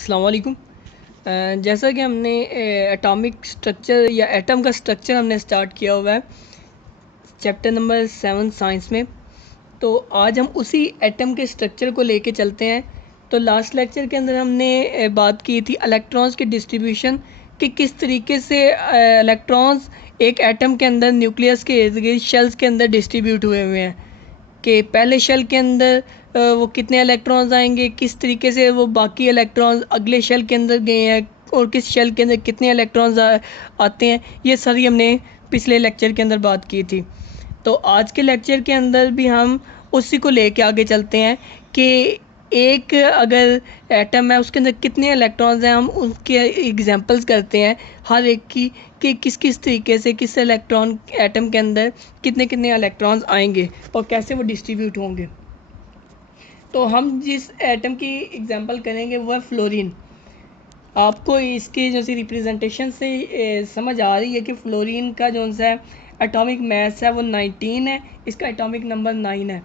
अस्सलाम वालेकुम। जैसा कि हमने एटॉमिक स्ट्रक्चर या एटम का स्ट्रक्चर हमने स्टार्ट किया हुआ है चैप्टर नंबर 7 साइंस में। तो आज हम उसी एटम के स्ट्रक्चर को लेके चलते हैं। तो लास्ट लेक्चर के अंदर हमने बात की थी इलेक्ट्रॉन्स की डिस्ट्रीब्यूशन, कि किस तरीके से इलेक्ट्रॉन्स एक एटम के अंदर न्यूक्लियस के इर्द गिर्द शेल्स के अंदर डिस्ट्रीब्यूट हुए हुए हैं, कि पहले शेल के अंदर वो कितने इलेक्ट्रॉन्स आएंगे, किस तरीके से वो बाकी इलेक्ट्रॉन्स अगले शेल के अंदर गए हैं और किस शेल के अंदर कितने इलेक्ट्रॉन्स आते हैं। ये सारी हमने पिछले लेक्चर के अंदर बात की थी। तो आज के लेक्चर के अंदर भी हम उसी को लेके आगे चलते हैं कि एक अगर एटम है उसके अंदर कितने इलेक्ट्रॉन्स हैं, हम उसके एग्जांपल्स करते हैं हर एक की, कि किस किस तरीके से किस इलेक्ट्रॉन एटम के अंदर कितने कितने इलेक्ट्रॉन्स आएंगे और कैसे वो डिस्ट्रीब्यूट होंगे। तो हम जिस एटम की एग्जांपल करेंगे वो है फ्लोरीन। आपको इसके जो सी रिप्रेजेंटेशन से समझ आ रही है कि फ्लोरीन का जो सा एटॉमिक मास है वो 19 है, इसका एटॉमिक नंबर 9 है।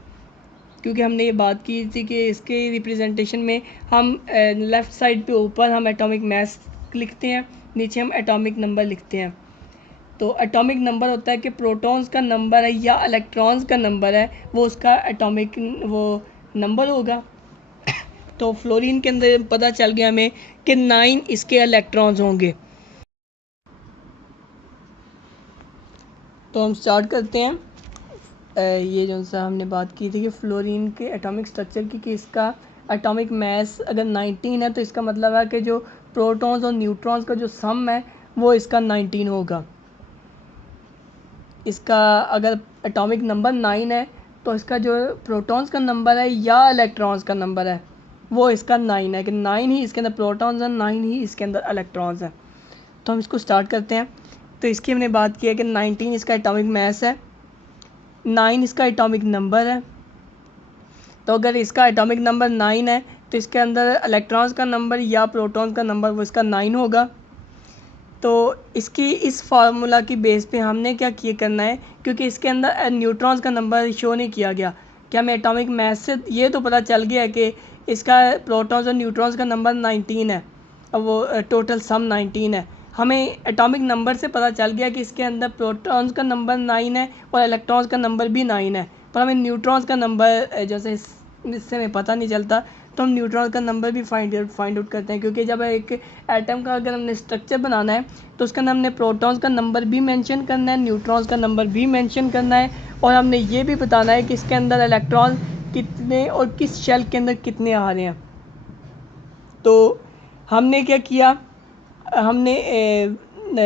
क्योंकि हमने ये बात की थी कि इसके रिप्रेजेंटेशन में हम लेफ़्ट साइड पे ऊपर हम एटॉमिक मास लिखते हैं, नीचे हम एटॉमिक नंबर लिखते हैं। तो एटॉमिक नंबर होता है कि प्रोटॉन्स का नंबर है या इलेक्ट्रॉन्स का नंबर है, वो उसका एटॉमिक वो नंबर होगा। तो फ्लोरीन के अंदर पता चल गया हमें कि 9 इसके इलेक्ट्रॉन्स होंगे। तो हम स्टार्ट करते हैं। ये जो सा हमने बात की थी कि फ्लोरीन के एटॉमिक स्ट्रक्चर की, कि इसका एटॉमिक मास अगर 19 है तो इसका मतलब है कि जो प्रोटॉन्स और न्यूट्रॉन्स का जो सम है वो इसका 19 होगा। इसका अगर एटॉमिक नंबर 9 है तो इसका जो प्रोटॉन्स का नंबर है या इलेक्ट्रॉन्स का नंबर है वो इसका 9 है, कि 9 ही इसके अंदर प्रोटॉन्स हैं, 9 ही इसके अंदर इलेक्ट्रॉन्स हैं। तो हम इसको स्टार्ट करते हैं। तो इसकी हमने बात की है कि 19 इसका एटॉमिक मास है, 9 इसका एटॉमिक नंबर है। तो अगर इसका एटॉमिक नंबर 9 है तो इसके अंदर इलेक्ट्रॉन्स का नंबर या प्रोटॉन्स का नंबर वो इसका 9 होगा। तो इसकी इस फार्मूला की बेस पे हमने क्या किए करना है, क्योंकि इसके अंदर न्यूट्रॉन्स का नंबर शो नहीं किया गया, कि हमें एटॉमिक मास से ये तो पता चल गया कि इसका प्रोटॉन्स और न्यूट्रॉन्स का नंबर 19 है और वो टोटल सम 19 है। हमें एटॉमिक नंबर से पता चल गया कि इसके अंदर प्रोटॉन्स का नंबर 9 है और इलेक्ट्रॉन्स का नंबर भी 9 है, पर हमें न्यूट्रॉन्स का नंबर जैसे इससे हमें पता नहीं चलता, तो हम न्यूट्रॉन का नंबर भी फाइंड आउट करते हैं। क्योंकि जब एक एटम का अगर हमने स्ट्रक्चर बनाना है तो उसके अंदर हमने प्रोटॉन्स का नंबर भी मेंशन करना है, न्यूट्रॉन्स का नंबर भी मेंशन करना है, और हमने ये भी बताना है कि इसके अंदर इलेक्ट्रॉन कितने और किस शेल के अंदर कितने आ रहे हैं। तो हमने क्या किया, हमने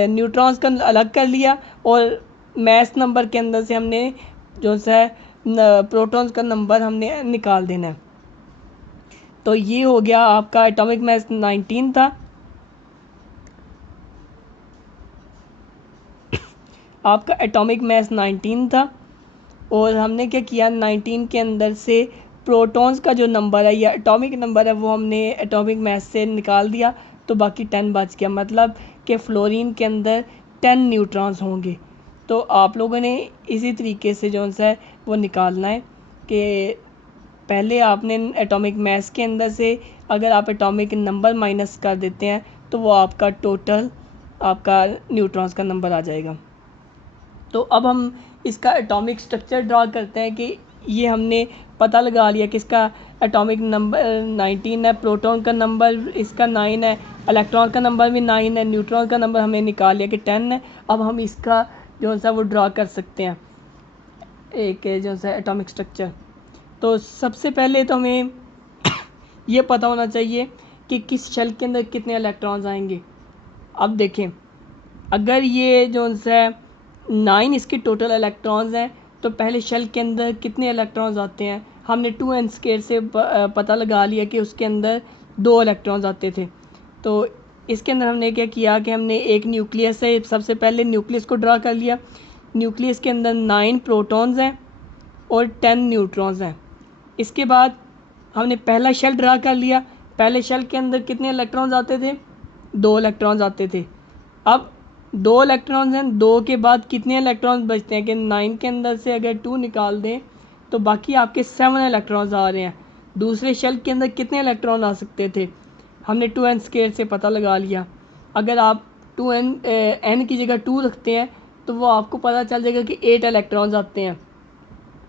न्यूट्रॉन्स का अलग कर लिया और मास नंबर के अंदर से हमने जो सा प्रोटॉन्स का नंबर हमने निकाल देना है। तो ये हो गया आपका एटॉमिक मास 19 था। आपका एटॉमिक मास 19 था और हमने क्या किया, 19 के अंदर से प्रोटॉन्स का जो नंबर है या एटॉमिक नंबर है वो हमने एटॉमिक मास से निकाल दिया, तो बाकी 10 बच गया। मतलब कि फ्लोरीन के अंदर 10 न्यूट्रॉन्स होंगे। तो आप लोगों ने इसी तरीके से जो है वो निकालना है कि पहले आपने एटॉमिक मास के अंदर से अगर आप एटॉमिक नंबर माइनस कर देते हैं तो वो आपका टोटल आपका न्यूट्रॉन्स का नंबर आ जाएगा। तो अब हम इसका एटॉमिक स्ट्रक्चर ड्रा करते हैं कि ये हमने पता लगा लिया कि इसका एटॉमिक नंबर 19 है, प्रोटॉन का नंबर इसका 9 है, इलेक्ट्रॉन का नंबर भी 9 है, न्यूट्रॉन का नंबर हमने निकाल लिया कि 10 है। अब हम इसका जो सा वो ड्रा कर सकते हैं एक जो सा एटॉमिक स्ट्रक्चर। तो सबसे पहले तो हमें ये पता होना चाहिए कि किस शेल के अंदर कितने इलेक्ट्रॉन्स आएंगे। अब देखें, अगर ये जो है 9 इसके टोटल इलेक्ट्रॉन्स हैं तो पहले शेल के अंदर कितने इलेक्ट्रॉन्स आते हैं, हमने 2n² से पता लगा लिया कि उसके अंदर 2 इलेक्ट्रॉन्स आते थे। तो इसके अंदर हमने क्या किया कि हमने एक न्यूक्लियस है, सबसे पहले न्यूक्लियस को ड्रा कर लिया। न्यूक्लियस के अंदर 9 प्रोटॉन्स हैं और 10 न्यूट्रॉन्स हैं। इसके बाद हमने पहला शेल ड्रा कर लिया। पहले शेल के अंदर कितने इलेक्ट्रॉन्स आते थे, 2 इलेक्ट्रॉन्स आते थे। अब 2 इलेक्ट्रॉन्स हैं, 2 के बाद कितने इलेक्ट्रॉन्स बचते हैं कि 9 के अंदर से अगर 2 निकाल दें तो बाकी आपके 7 इलेक्ट्रॉन्स आ रहे हैं। दूसरे शेल के अंदर कितने इलेक्ट्रॉन आ सकते थे, हमने 2n² से पता लगा लिया। अगर आप 2n की जगह 2 रखते हैं तो वो आपको पता चल जाएगा कि 8 इलेक्ट्रॉन्स आते हैं।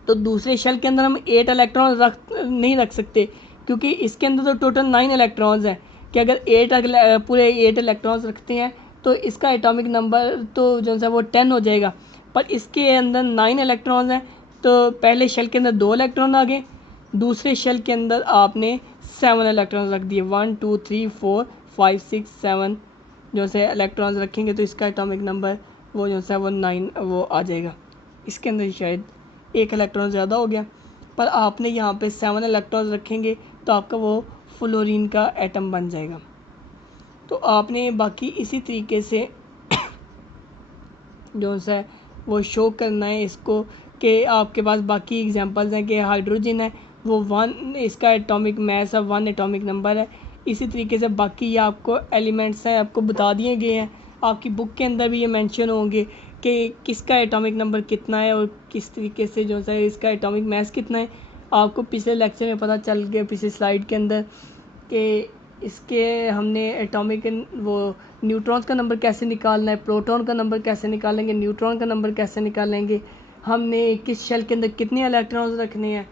तो दूसरे शेल के अंदर हम 8 इलेक्ट्रॉन नहीं रख सकते, क्योंकि इसके अंदर तो टोटल 9 इलेक्ट्रॉन्स हैं कि अगर पूरे 8 इलेक्ट्रॉन्स रखते हैं तो इसका एटॉमिक नंबर तो जो है वो 10 हो जाएगा। पर इसके अंदर 9 इलेक्ट्रॉन्स हैं, तो पहले शेल के अंदर 2 इलेक्ट्रॉन आ गए, दूसरे शेल के अंदर आपने 7 इलेक्ट्रॉन्स रख दिए। 1 2 3 4 5 6 7 जो है इलेक्ट्रॉन्स रखेंगे तो इसका एटॉमिक नंबर वो जो है वो 9 वो आ जाएगा। इसके अंदर शायद 1 इलेक्ट्रॉन ज़्यादा हो गया, पर आपने यहाँ पे 7 इलेक्ट्रॉन रखेंगे तो आपका वो फ्लोरीन का एटम बन जाएगा। तो आपने बाकी इसी तरीके से जो है वो शो करना है इसको, कि आपके पास बाकी एग्जांपल्स हैं कि हाइड्रोजन है वो 1, इसका एटॉमिक मास है 1 एटॉमिक नंबर है। इसी तरीके से बाकी ये आपको एलिमेंट्स हैं आपको बता दिए गए हैं, आपकी बुक के अंदर भी ये मेंशन होंगे कि किसका एटॉमिक नंबर कितना है और किस तरीके से जो है इसका एटॉमिक मास कितना है। आपको पिछले लेक्चर में पता चल गया, पिछले स्लाइड के अंदर, कि इसके हमने एटॉमिक वो न्यूट्रॉन्स का नंबर कैसे निकालना है, प्रोटॉन का नंबर कैसे निकालेंगे, न्यूट्रॉन का नंबर कैसे निकालेंगे, हमने किस शेल के अंदर कितने इलेक्ट्रॉन्स रखने हैं।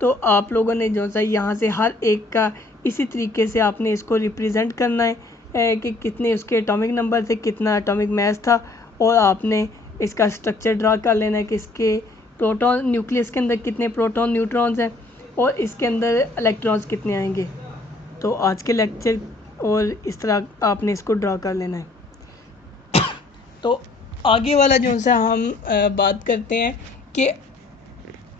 तो आप लोगों ने जो है यहाँ से हर एक का इसी तरीके से आपने इसको रिप्रेजेंट करना है कि कितने उसके एटॉमिक नंबर थे, कितना एटॉमिक मास था, और आपने इसका स्ट्रक्चर ड्रा कर लेना है कि इसके प्रोटॉन न्यूक्लियस के अंदर कितने प्रोटॉन न्यूट्रॉन्स हैं और इसके अंदर इलेक्ट्रॉन्स कितने आएंगे। तो आज के लेक्चर और इस तरह आपने इसको ड्रा कर लेना है। तो आगे वाला जो है हम बात करते हैं कि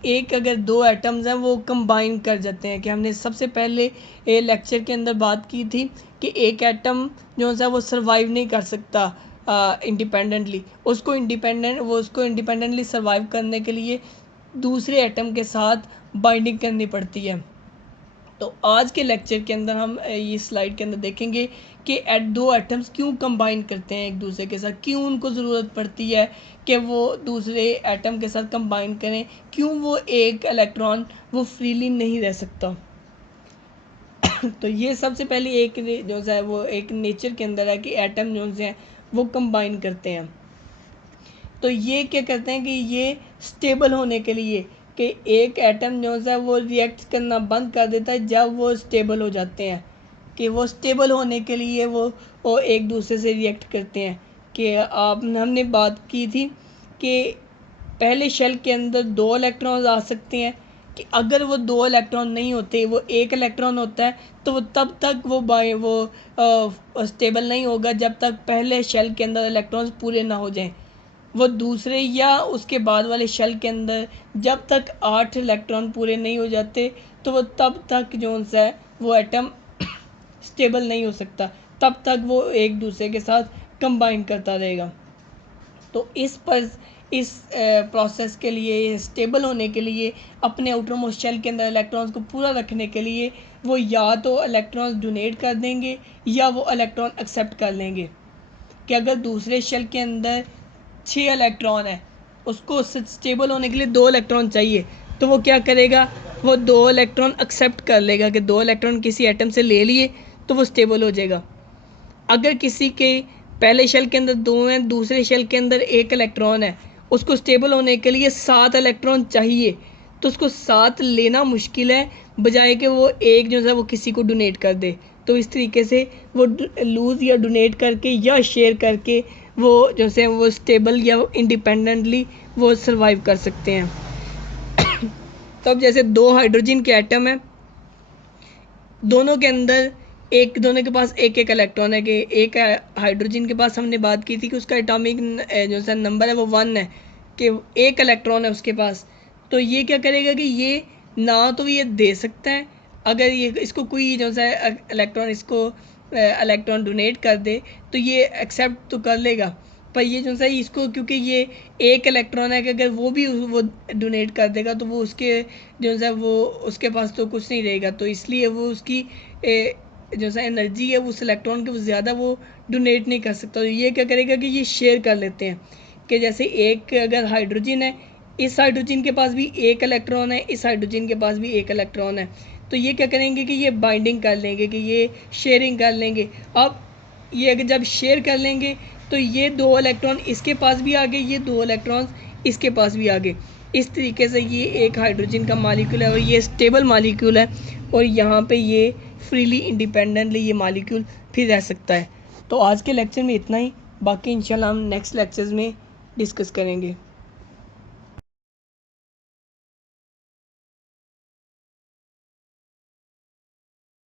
एक अगर 2 एटम्स हैं वो कंबाइन कर जाते हैं, कि हमने सबसे पहले लेक्चर के अंदर बात की थी कि एक एटम जो है वो सर्वाइव नहीं कर सकता इंडिपेंडेंटली, उसको इंडिपेंडेंटली सर्वाइव करने के लिए दूसरे एटम के साथ बाइंडिंग करनी पड़ती है। तो आज के लेक्चर के अंदर हम ये स्लाइड के अंदर देखेंगे कि 2 एटम्स क्यों कंबाइन करते हैं एक दूसरे के साथ, क्यों उनको ज़रूरत पड़ती है कि वो दूसरे एटम के साथ कंबाइन करें, क्यों वो एक इलेक्ट्रॉन वो फ्रीली नहीं रह सकता। तो ये सबसे पहले एक जो है वो एक नेचर के अंदर है कि एटम जो हैं वो कंबाइन करते हैं। तो ये क्या करते हैं कि ये स्टेबल होने के लिए, कि एक एटम जो है वो रिएक्ट करना बंद कर देता है जब वो स्टेबल हो जाते हैं, कि वो स्टेबल होने के लिए वो एक दूसरे से रिएक्ट करते हैं। कि हमने बात की थी कि पहले शेल के अंदर 2 इलेक्ट्रॉन आ सकते हैं, कि अगर वो 2 इलेक्ट्रॉन नहीं होते, वो 1 इलेक्ट्रॉन होता है, तो वो तब तक वो स्टेबल नहीं होगा जब तक पहले शेल के अंदर इलेक्ट्रॉन्स पूरे ना हो जाएं। वो दूसरे या उसके बाद वाले शेल के अंदर जब तक 8 इलेक्ट्रॉन पूरे नहीं हो जाते तो वो तब तक जो है वो एटम स्टेबल नहीं हो सकता, तब तक वो एक दूसरे के साथ कंबाइन करता रहेगा। तो इस प्रोसेस के लिए, स्टेबल होने के लिए, अपने आउटर मोस्ट शेल के अंदर इलेक्ट्रॉन्स को पूरा रखने के लिए वो या तो इलेक्ट्रॉन्स डोनेट कर देंगे या वो इलेक्ट्रॉन एक्सेप्ट कर लेंगे। कि अगर दूसरे शेल के अंदर 6 इलेक्ट्रॉन है, उसको स्टेबल होने के लिए 2 इलेक्ट्रॉन चाहिए, तो वो क्या करेगा, वो 2 इलेक्ट्रॉन एक्सेप्ट कर लेगा कि 2 इलेक्ट्रॉन किसी एटम से ले लिए तो वो स्टेबल हो जाएगा। अगर किसी के पहले शेल के अंदर 2 हैं, दूसरे शेल के अंदर 1 इलेक्ट्रॉन है, उसको स्टेबल होने के लिए 7 इलेक्ट्रॉन चाहिए, तो उसको 7 लेना मुश्किल है, बजाय कि वो एक जो है वो किसी को डोनेट कर दे। तो इस तरीके से वो लूज़ या डोनेट करके या शेयर करके वो जो है वो स्टेबल या इंडिपेंडेंटली वो सर्वाइव कर सकते हैं। तो अब जैसे 2 हाइड्रोजन के एटम हैं, दोनों के पास एक एक इलेक्ट्रॉन है, कि एक हाइड्रोजन के पास हमने बात की थी कि उसका एटॉमिक जो है नंबर है वो 1 है, कि एक इलेक्ट्रॉन है उसके पास। तो ये क्या करेगा कि ये ना तो ये दे सकता है, अगर ये इसको कोई जो है इलेक्ट्रॉन डोनेट कर दे तो ये एक्सेप्ट तो कर लेगा, पर ये जो है इसको, क्योंकि ये एक इलेक्ट्रॉन है, कि अगर वो भी वो डोनेट कर देगा तो वो उसके जो है वो उसके पास तो कुछ नहीं रहेगा, तो इसलिए वो उसकी जो है एनर्जी है उस इलेक्ट्रॉन के वो ज़्यादा वो डोनेट नहीं कर सकता। तो ये क्या करेगा कि ये शेयर कर लेते हैं, कि जैसे एक अगर हाइड्रोजन है, इस हाइड्रोजन के पास भी एक इलेक्ट्रॉन है, इस हाइड्रोजन के पास भी एक इलेक्ट्रॉन है, तो ये क्या करेंगे कि ये बाइंडिंग कर लेंगे, कि ये शेयरिंग कर लेंगे। अब ये अगर जब शेयर कर लेंगे तो ये 2 इलेक्ट्रॉन इसके पास भी आ गए, ये 2 इलेक्ट्रॉन्स इसके पास भी आ गए। इस तरीके से ये एक हाइड्रोजन का मॉलिक्यूल है और ये स्टेबल मॉलिक्यूल है, और यहाँ पे ये फ्रीली इंडिपेंडेंटली ये मॉलिक्यूल फिर रह सकता है। तो आज के लेक्चर में इतना ही, बाकी इंशाल्लाह हम नेक्स्ट लेक्चर्स में डिस्कस करेंगे।